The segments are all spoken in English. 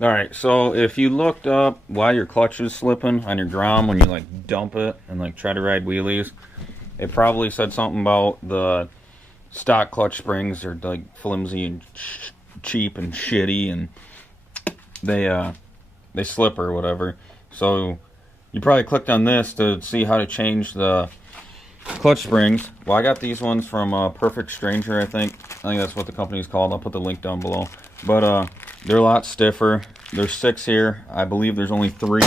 Alright, so if you looked up why your clutch is slipping on your Grom when you like dump it and like try to ride wheelies, it probably said something about the stock clutch springs are like flimsy and cheap and shitty, and they slip or whatever. So you probably clicked on this to see how to change the clutch springs. Well, I got these ones from Perfect Stranger, I think that's what the company is called. I'll put the link down below. But they're a lot stiffer. There's 6 here. I believe there's only 3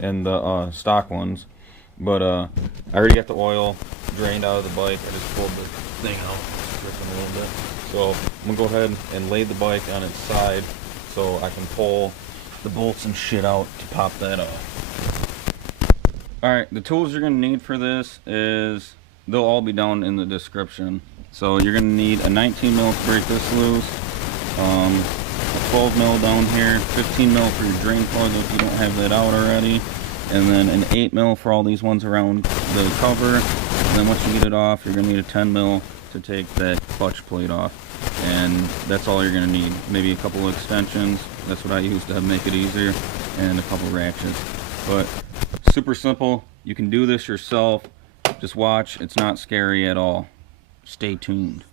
in the stock ones. But I already got the oil drained out of the bike. I just pulled the thing out, stripping a little bit. So I'm gonna go ahead and lay the bike on its side so I can pull the bolts and shit out to pop that off. Alright, the tools you're going to need for this is, they'll all be down in the description. So you're going to need a 19 mil to break this loose, a 12 mil down here, 15 mil for your drain plug if you don't have that out already, and then an 8 mil for all these ones around the cover. And then once you get it off, you're going to need a 10 mil to take that clutch plate off. And that's all you're going to need. Maybe a couple of extensions, that's what I use to make it easier, and a couple ratchets. But super simple. You can do this yourself. Just watch. It's not scary at all. Stay tuned.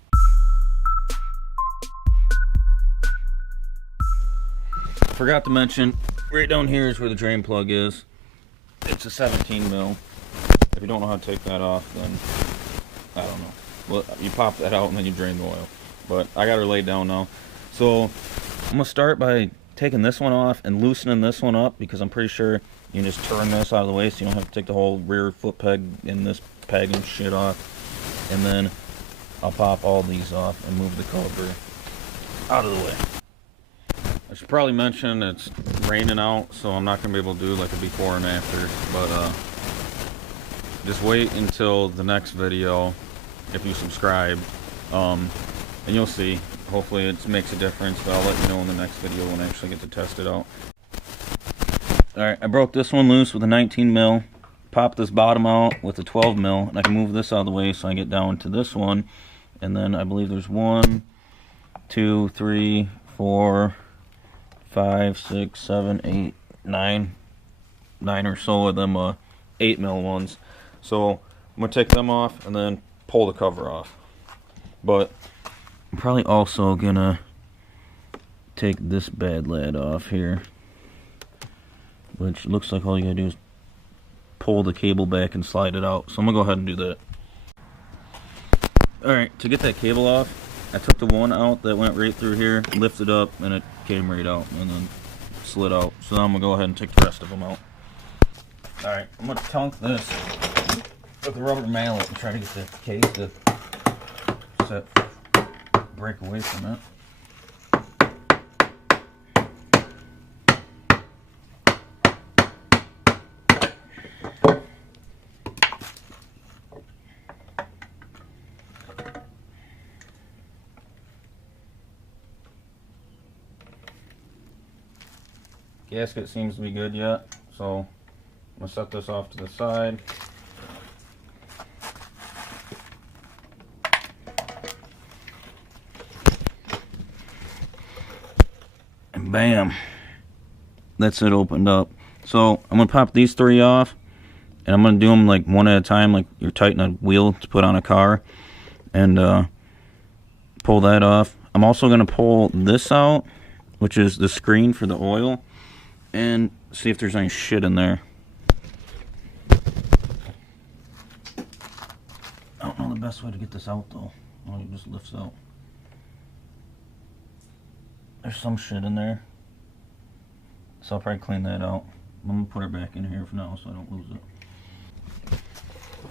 Forgot to mention, right down here is where the drain plug is. It's a 17 mil. If you don't know how to take that off, then I don't know. Well, you pop that out and then you drain the oil. But I got her laid down now. So I'm going to start by taking this one off and loosening this one up, because I'm pretty sure you can just turn this out of the way so you don't have to take the whole rear foot peg and this peg and shit off. And then I'll pop all these off and move the cover out of the way. I should probably mention it's raining out, so I'm not going to be able to do like a before and after. But just wait until the next video if you subscribe. And you'll see. Hopefully it makes a difference, but I'll let you know in the next video when I actually get to test it out. Alright, I broke this one loose with a 19 mil. Pop this bottom out with a 12 mil, and I can move this out of the way so I get down to this one. And then I believe there's 1, 2, 3, 4, 5, 6, 7, 8, 9 or so of them 8 mil ones. So I'm going to take them off and then pull the cover off. But I'm probably also gonna take this bad lad off here, which looks like all you gotta do is pull the cable back and slide it out. So I'm gonna go ahead and do that. Alright, to get that cable off, I took the one out that went right through here, lifted up, and it came right out, and then slid out. So now I'm gonna go ahead and take the rest of them out. Alright, I'm gonna tunk this with a rubber mallet and try to get the case to set, break away from it. Gasket seems to be good yet, so I'm going to set this off to the side. And bam, that's it opened up. So I'm going to pop these 3 off, and I'm going to do them like one at a time, like you're tightening a wheel to put on a car, and pull that off. I'm also going to pull this out, which is the screen for the oil, and see if there's any shit in there. I don't know the best way to get this out though. Oh, it just lifts out. There's some shit in there, so I'll probably clean that out. I'm gonna put her back in here for now so I don't lose it.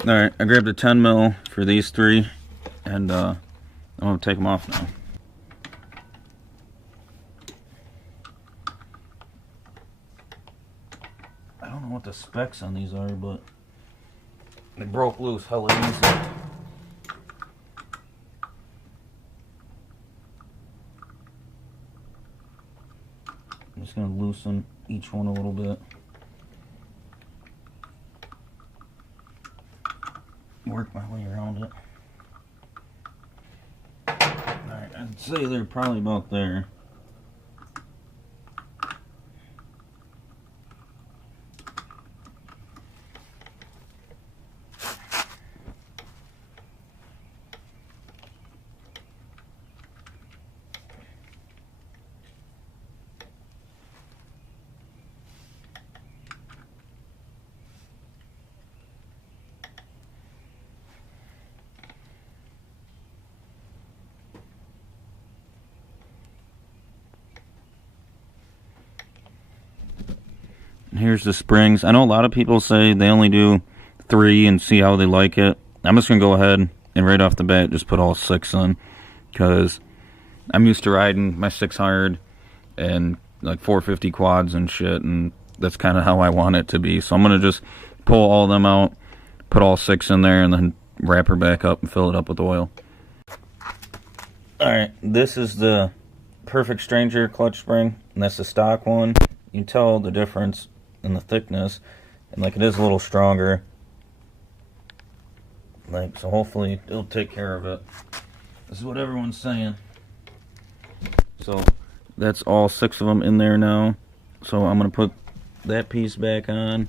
Alright, I grabbed a 10 mil for these 3, and I'm gonna take them off now. I don't know what the specs on these are, but they broke loose hella easy. I'm just going to loosen each one a little bit. Work my way around it. Alright, I'd say they're probably about there. Here's the springs. I know a lot of people say they only do 3 and see how they like it. I'm just gonna go ahead and right off the bat just put all 6 in, because I'm used to riding my 600 and like 450 quads and shit, and that's kind of how I want it to be. So I'm gonna just pull all of them out, put all 6 in there, and then wrap her back up and fill it up with oil. Alright, this is the Perfect Stranger clutch spring, and that's the stock one. You can tell the difference in the thickness, and like it is a little stronger. Like, so hopefully it'll take care of it. This is what everyone's saying. So that's all 6 of them in there now. So I'm gonna put that piece back on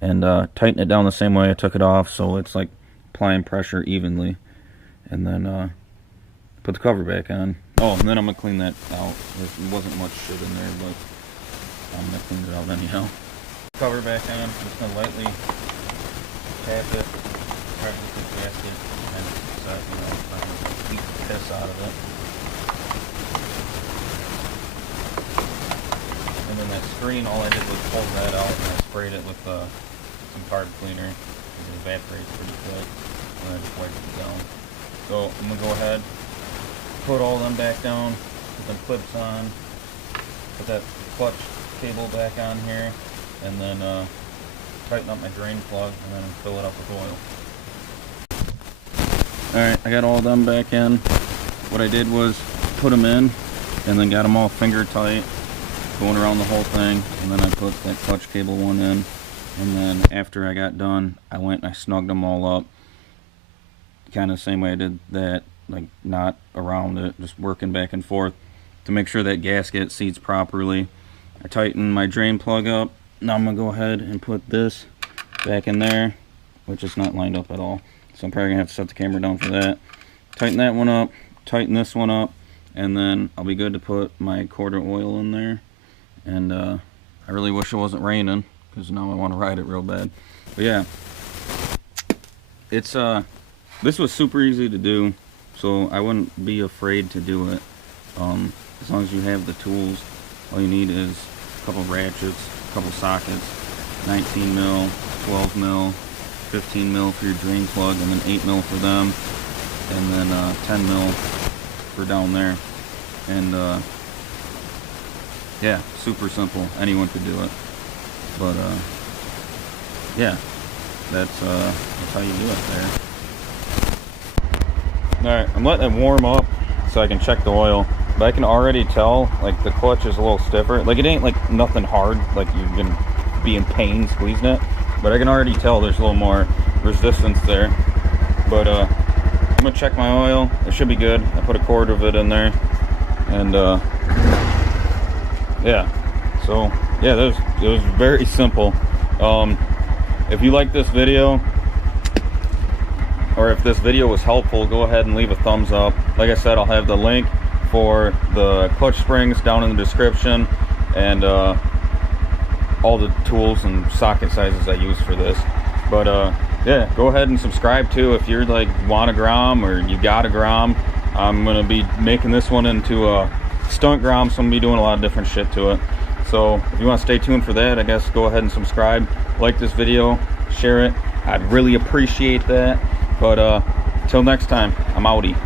and tighten it down the same way I took it off, so it's like applying pressure evenly, and then put the cover back on. Oh, and then I'm gonna clean that out. There wasn't much shit in there, but I'm gonna clean it out anyhow. Cover back on. I'm just gonna lightly tap it, try to get the gasket, and set, you know, not gonna beat the piss out of it. And then that screen, all I did was pull that out and I sprayed it with some carb cleaner. It evaporates pretty quick, and then I just wiped it down. So I'm gonna go ahead, put all them back down, put them clips on, put that clutch cable back on here, and then tighten up my drain plug, and then fill it up with oil. Alright, I got all them back in. What I did was put them in, and then got them all finger tight, going around the whole thing, and then I put that clutch cable one in, and then after I got done, I went and I snugged them all up, kind of the same way I did that, like not around it, just working back and forth to make sure that gasket seats properly. I tightened my drain plug up. Now I'm gonna go ahead and put this back in there, which is not lined up at all, so I'm probably gonna have to set the camera down for that. Tighten that one up, tighten this one up, and then I'll be good to put my quart of oil in there. And I really wish it wasn't raining, because now I want to ride it real bad. But yeah, it's this was super easy to do, so I wouldn't be afraid to do it. As long as you have the tools, all you need is a couple ratchets, a couple sockets, 19 mil, 12 mil, 15 mil for your drain plug, and then 8 mil for them, and then 10 mil for down there. And yeah, super simple. Anyone could do it. But yeah, that's how you do it there. Alright, I'm letting it warm up so I can check the oil. But I can already tell, like, the clutch is a little stiffer. Like, it ain't like nothing hard, like you're gonna be in pain squeezing it. But I can already tell there's a little more resistance there. But I'm gonna check my oil. It should be good. I put a quart of it in there. And yeah, so yeah, it was very simple. If you like this video, or if this video was helpful, go ahead and leave a thumbs up. Like I said, I'll have the link for the clutch springs down in the description, and all the tools and socket sizes I use for this. But yeah, go ahead and subscribe too if you're like want a Grom or you got a Grom. I'm gonna be making this one into a stunt Grom, so I'm gonna be doing a lot of different shit to it. So if you want to stay tuned for that, I guess go ahead and subscribe, like this video, share it. I'd really appreciate that. But till next time, I'm outie.